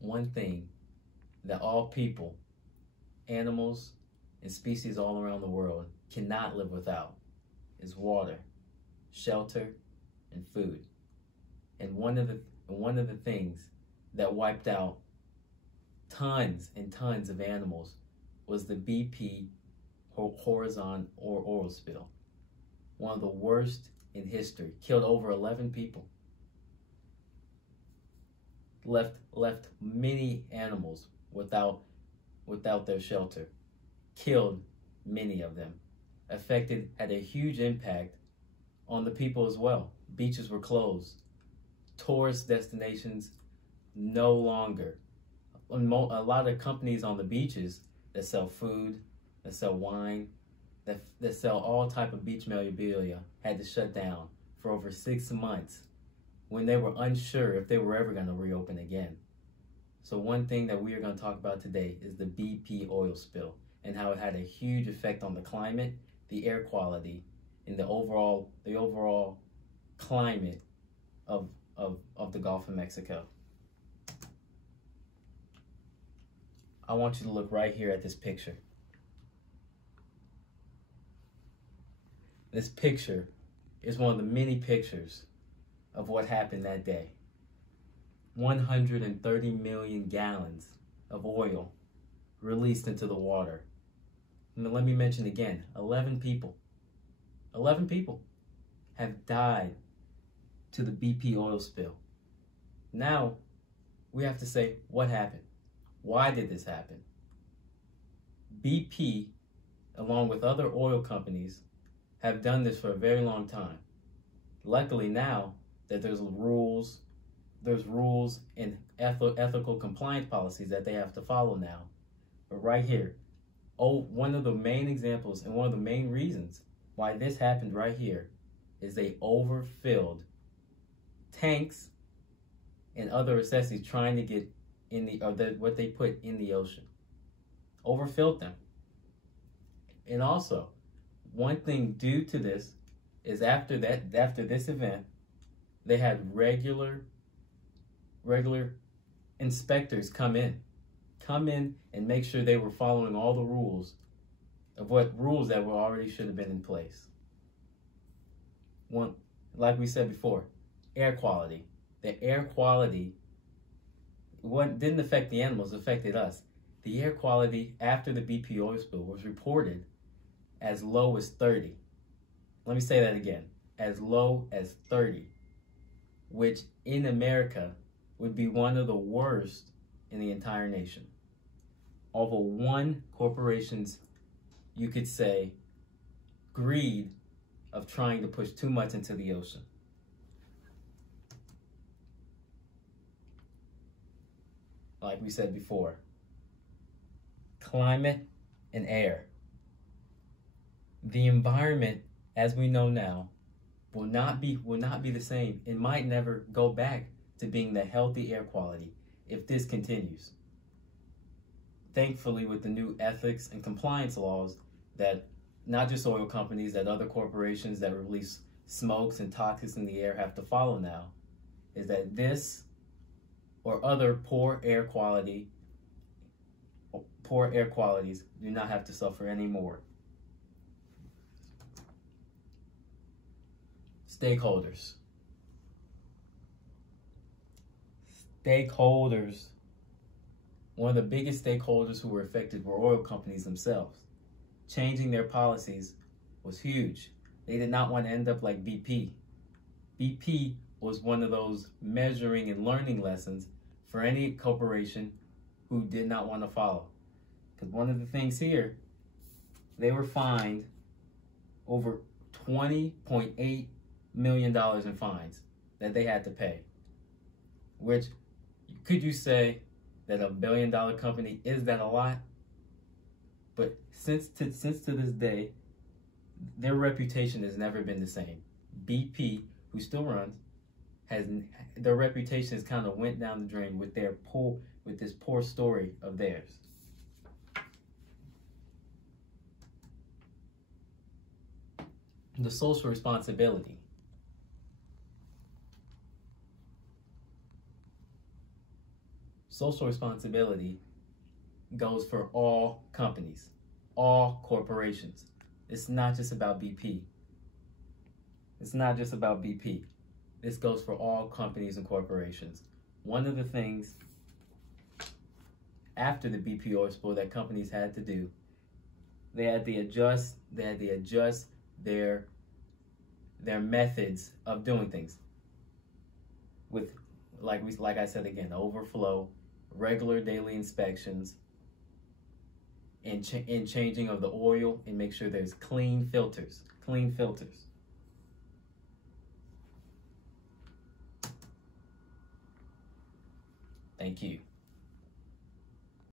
one thing that all people, animals, and species all around the world cannot live without is water, shelter, and food. And one of the things that wiped out tons and tons of animals was the BP Horizon or oil spill. One of the worst in history. Killed over 11 people. Left many animals without their shelter. Killed many of them. Had a huge impact on the people as well. Beaches were closed. Tourist destinations no longer. A lot of companies on the beaches that sell food, that sell wine, that sell all type of beach memorabilia had to shut down for over 6 months when they were unsure if they were ever going to reopen again. So one thing that we are going to talk about today is the BP oil spill and how it had a huge effect on the climate, the air quality, and the overall climate of the Gulf of Mexico. I want you to look right here at this picture. This picture is one of the many pictures of what happened that day. 130 million gallons of oil released into the water. And let me mention again, 11 people have died to the BP oil spill. Now, we have to say, what happened? Why did this happen? BP, along with other oil companies, have done this for a very long time. Luckily now that there's rules and ethical compliance policies that they have to follow now. But right here, one of the main examples and one of the main reasons why this happened right here is they overfilled tanks and other accessories trying to get in what they put in the ocean. Overfilled them. And also, one thing due to this is after this event, they had regular inspectors come in and make sure they were following all the rules that were already should have been in place. One, like we said before, air quality. The air quality didn't affect the animals, it affected us. The air quality after the BP oil spill was reported as low as 30. Let me say that again, as low as 30, which in America would be one of the worst in the entire nation. Although one corporation's, you could say, greed of trying to push too much into the ocean. Like we said before, climate and air. The environment, as we know now, will not be the same. It might never go back to being the healthy air quality if this continues. Thankfully, with the new ethics and compliance laws that not just oil companies, that other corporations that release smokes and toxins in the air have to follow now, is that this or other poor air qualities do not have to suffer anymore. Stakeholders. One of the biggest stakeholders who were affected were oil companies themselves. Changing their policies was huge. They did not want to end up like BP. BP was one of those measuring and learning lessons for any corporation who did not want to follow. Because one of the things here, they were fined over $20.8 million in fines that they had to pay. Which, could you say that a $1 billion company, is that a lot? But since to this day, their reputation has never been the same. BP, who still runs, their reputation has kind of went down the drain with this poor story of theirs. The social responsibility. social responsibility goes for all companies, all corporations. It's not just about BP. It's not just about BP. This goes for all companies and corporations. One of the things after the BP oil spill that companies had to do, they had to adjust their methods of doing things. With like I said again, overflow, regular daily inspections, and changing of the oil, and make sure there's clean filters. Clean filters. Thank you.